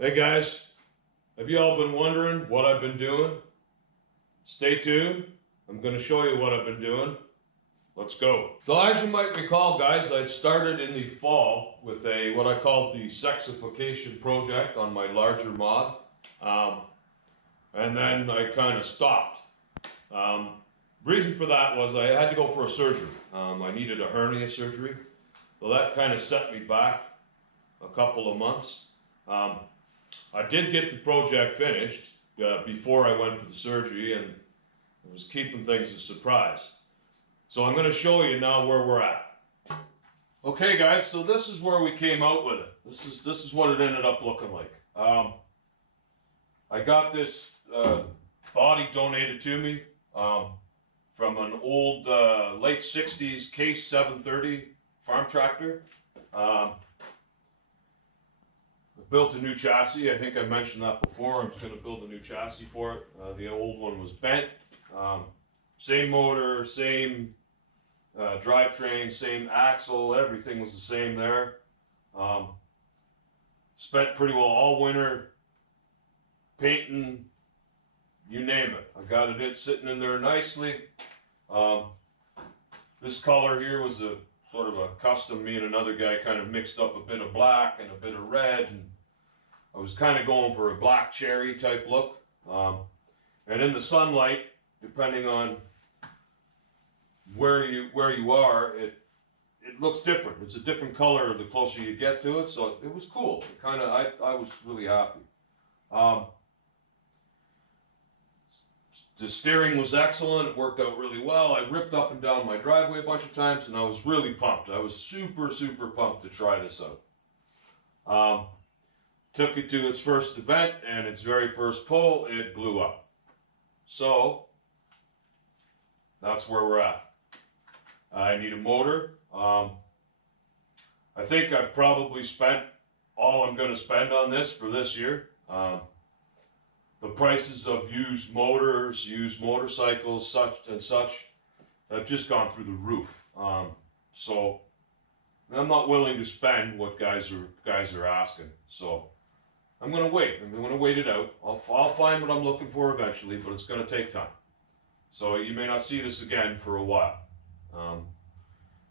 Hey guys, have you all been wondering what I've been doing? Stay tuned. I'm going to show you what I've been doing. Let's go. So as you might recall, guys, I started in the fall with what I called the sexification project on my larger mod. And then I kind of stopped. Reason for that was I had to go for a surgery. I needed a hernia surgery. So that kind of set me back a couple of months. I did get the project finished before I went for the surgery, and I was keeping things a surprise. So I'm going to show you now where we're at. Okay guys, so this is where we came out with it. This is what it ended up looking like. I got this body donated to me from an old late 60s Case 730 farm tractor. Built a new chassis. I think I mentioned that before. I'm just going to build a new chassis for it. The old one was bent. Same motor, same drivetrain, same axle. Everything was the same there. Spent pretty well all winter painting, you name it. I got it sitting in there nicely. This color here was a sort of a custom. Me and another guy kind of mixed up a bit of black and a bit of red, and I was kind of going for a black cherry type look. And in the sunlight, depending on where you are, it looks different. It's a different color the closer you get to it, so it was cool. It kind of I was really happy. The steering was excellent. It worked out really well. I ripped up and down my driveway a bunch of times, and I was really pumped. I was super pumped to try this out. Took it to its first event, and its very first pull, it blew up. So that's where we're at. I need a motor. I think I've probably spent all I'm going to spend on this for this year. The prices of used motors, used motorcycles, such have just gone through the roof. So I'm not willing to spend what guys are asking. So I'm going to wait. I'm going to wait it out. I'll find what I'm looking for eventually, but it's going to take time. So you may not see this again for a while.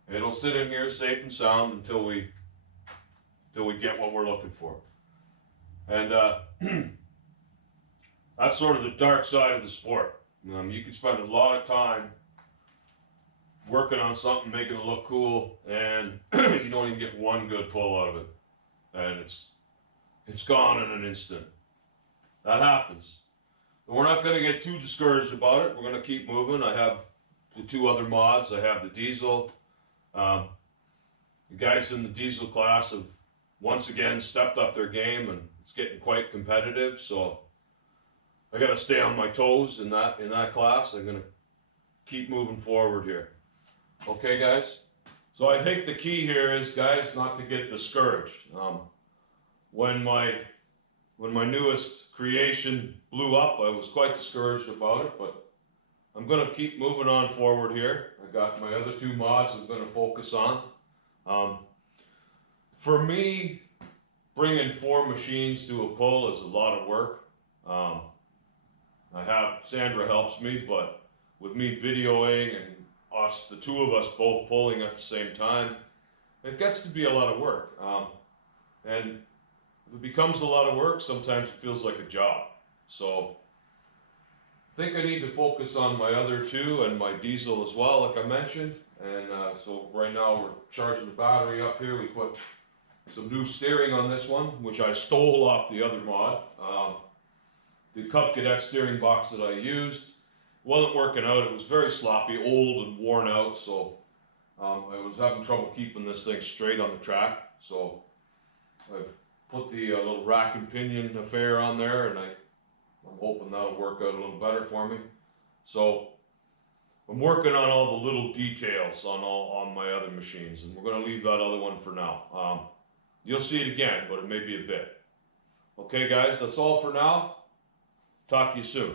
It'll sit in here safe and sound until we get what we're looking for. And that's sort of the dark side of the sport. You can spend a lot of time working on something, making it look cool, and you don't even get one good pull out of it. And it's gone in an instant. That happens. But we're not going to get too discouraged about it. We're going to keep moving. I have the two other mods. I have the diesel. The guys in the diesel class have once again stepped up their game, and it's getting quite competitive. So I got to stay on my toes in that class. I'm going to keep moving forward here. Okay, guys? So I think the key here is, guys, not to get discouraged. When my newest creation blew up, I was quite discouraged about it, but I'm going to keep moving on forward here. I got my other two mods I'm going to focus on. For me, bringing 4 machines to a pull is a lot of work. I have Sandra helps me, but with me videoing and the two of us both pulling at the same time, it gets to be a lot of work. And if it becomes a lot of work, sometimes it feels like a job. So I think I need to focus on my other two and my diesel as well, like I mentioned. And so right now we're charging the battery up here. We put some new steering on this one, which I stole off the other mod. The Cub Cadet steering box that I used wasn't working out. It was very sloppy, old and worn out, so I was having trouble keeping this thing straight on the track. So I've put the little rack and pinion affair on there, and I'm hoping that'll work out a little better for me. So I'm working on all the little details on my other machines, and we're going to leave that other one for now. You'll see it again, but it may be a bit. Okay, guys, that's all for now. Talk to you soon.